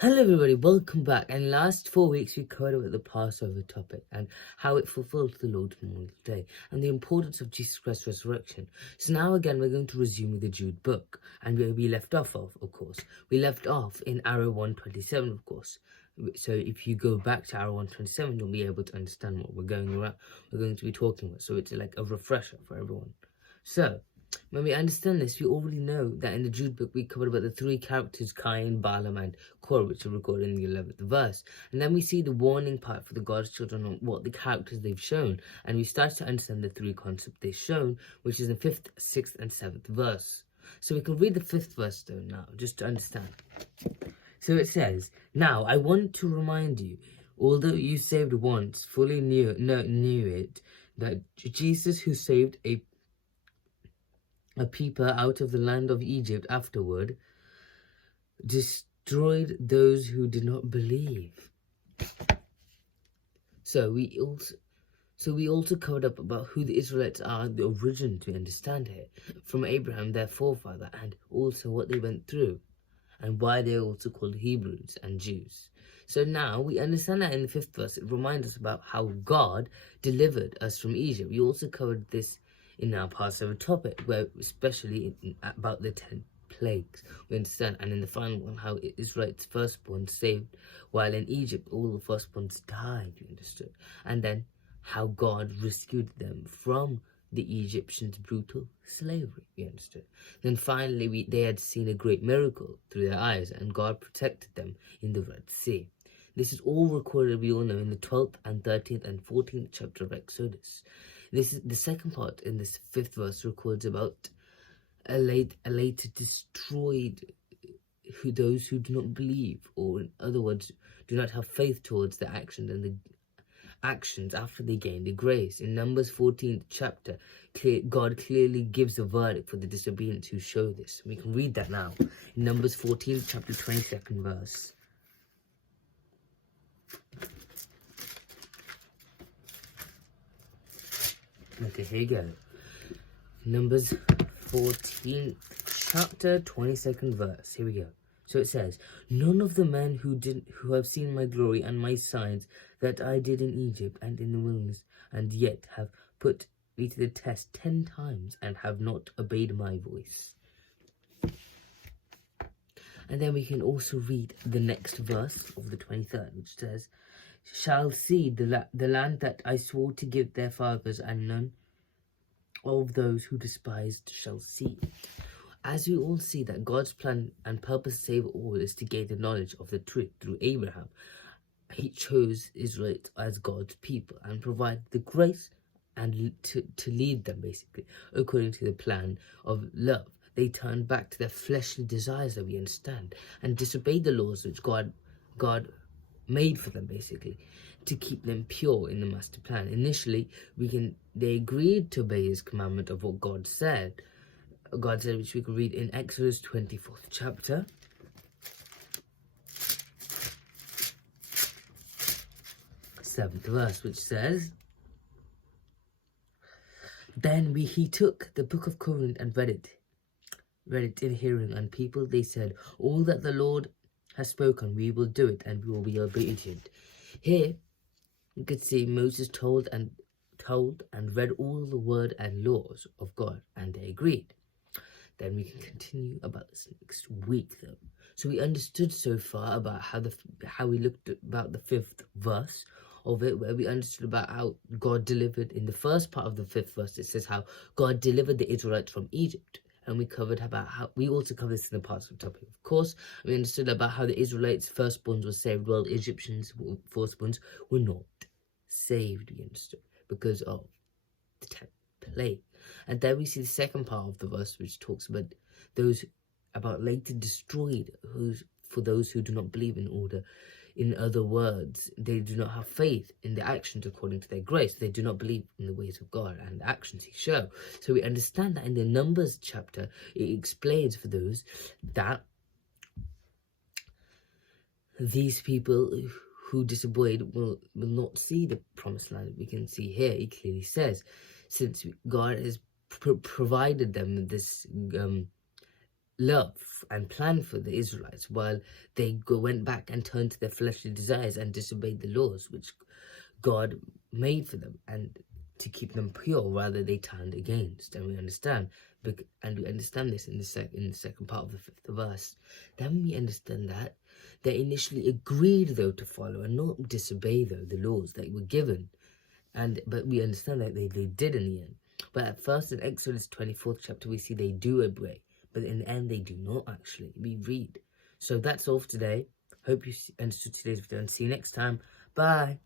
Hello everybody, welcome back. And last 4 weeks we covered about the Passover topic and how it fulfills the Lord's Memorial Day and the importance of Jesus Christ's resurrection. So now again we're going to resume with the Jude book and where we left off of course. We left off in arrow 127 of course. So if you go back to arrow 127 you'll be able to understand what we're going to be talking about. So it's like a refresher for everyone. So when we understand this, we already know that in the Jude book we covered about the three characters, Cain, Balaam, and Korah, which are recorded in the 11th verse. And then we see the warning part for the God's children on what the characters they've shown. And we start to understand the three concepts they've shown, which is the 5th, 6th, and 7th verse. So we can read the 5th verse though now, just to understand. So it says, "Now I want to remind you, although you saved once, fully knew it, that Jesus who saved a people out of the land of Egypt afterward destroyed those who did not believe." So we also covered up about who the Israelites are, the origin to understand here, from Abraham, their forefather, and also what they went through, and why they're also called Hebrews and Jews. So now we understand that in the 5th verse, it reminds us about how God delivered us from Egypt. We also covered this in our Passover topic, where especially about the 10 plagues, we understand, and in the final one, how Israel's firstborn saved, while in Egypt all the firstborns died, we understood, and then how God rescued them from the Egyptians' brutal slavery, we understood. Then finally, they had seen a great miracle through their eyes, and God protected them in the Red Sea. This is all recorded, we all know, in the 12th and 13th and 14th chapter of Exodus. This is the second part in this 5th verse records about a later destroyed those who do not believe, or in other words, do not have faith towards the actions and the actions after they gain the grace. In Numbers 14th chapter, God clearly gives a verdict for the disobedience who show this. We can read that now in Numbers 14th chapter 22nd verse. Okay, here you go. Numbers 14th chapter 22nd verse. Here we go. So it says, "None of the men who have seen my glory and my signs that I did in Egypt and in the wilderness, and yet have put me to the test 10 times and have not obeyed my voice." And then we can also read the next verse of the 23rd, which says, "Shall see the land that I swore to give their fathers, and none of those who despised shall see it." As we all see that God's plan and purpose to save all is to gain the knowledge of the truth through Abraham. He chose Israel as God's people and provided the grace and to lead them, basically, according to the plan of love. They turned back to their fleshly desires, that we understand, and disobeyed the laws which God made for them, basically, to keep them pure in the master plan. Initially, they agreed to obey his commandment of what God said, which we can read in Exodus 24th chapter. Seventh verse, which says, "Then he took the book of covenant and read it in hearing, and people, they said, 'All that the Lord has spoken, we will do it, and we will be obedient.'" Here you could see Moses told and read all the word and laws of God, and they agreed. Then we can continue about this next week, though. So we understood so far about how we looked at about the 5th verse of it, where we understood about how God delivered in the first part of the 5th verse. It says how God delivered the Israelites from Egypt. And we covered about how we also covered this in the Passover topic, of course. We understood about how the Israelites' firstborns were saved, while the Egyptians' firstborns were not saved, we understood, because of the 10th plague. And then we see the second part of the verse, which talks about those later destroyed, for those who do not believe, in other words, they do not have faith in the actions according to their grace. They do not believe in the ways of God and the actions he shows. So we understand that in the Numbers chapter, it explains for those that these people who disobeyed will not see the promised land. We can see here, he clearly says, since God has provided them this love and plan for the Israelites, while they went back and turned to their fleshly desires and disobeyed the laws which God made for them, and to keep them pure, rather they turned against. And we understand, and we understand this in the second part of the 5th verse. Then we understand that they initially agreed though to follow and not disobey though the laws that were given, but we understand that they did in the end. But at first in Exodus 24th chapter we see they do obey, but in the end they do not actually. We read. So that's all for today. Hope you understood today's video, and see you next time. Bye.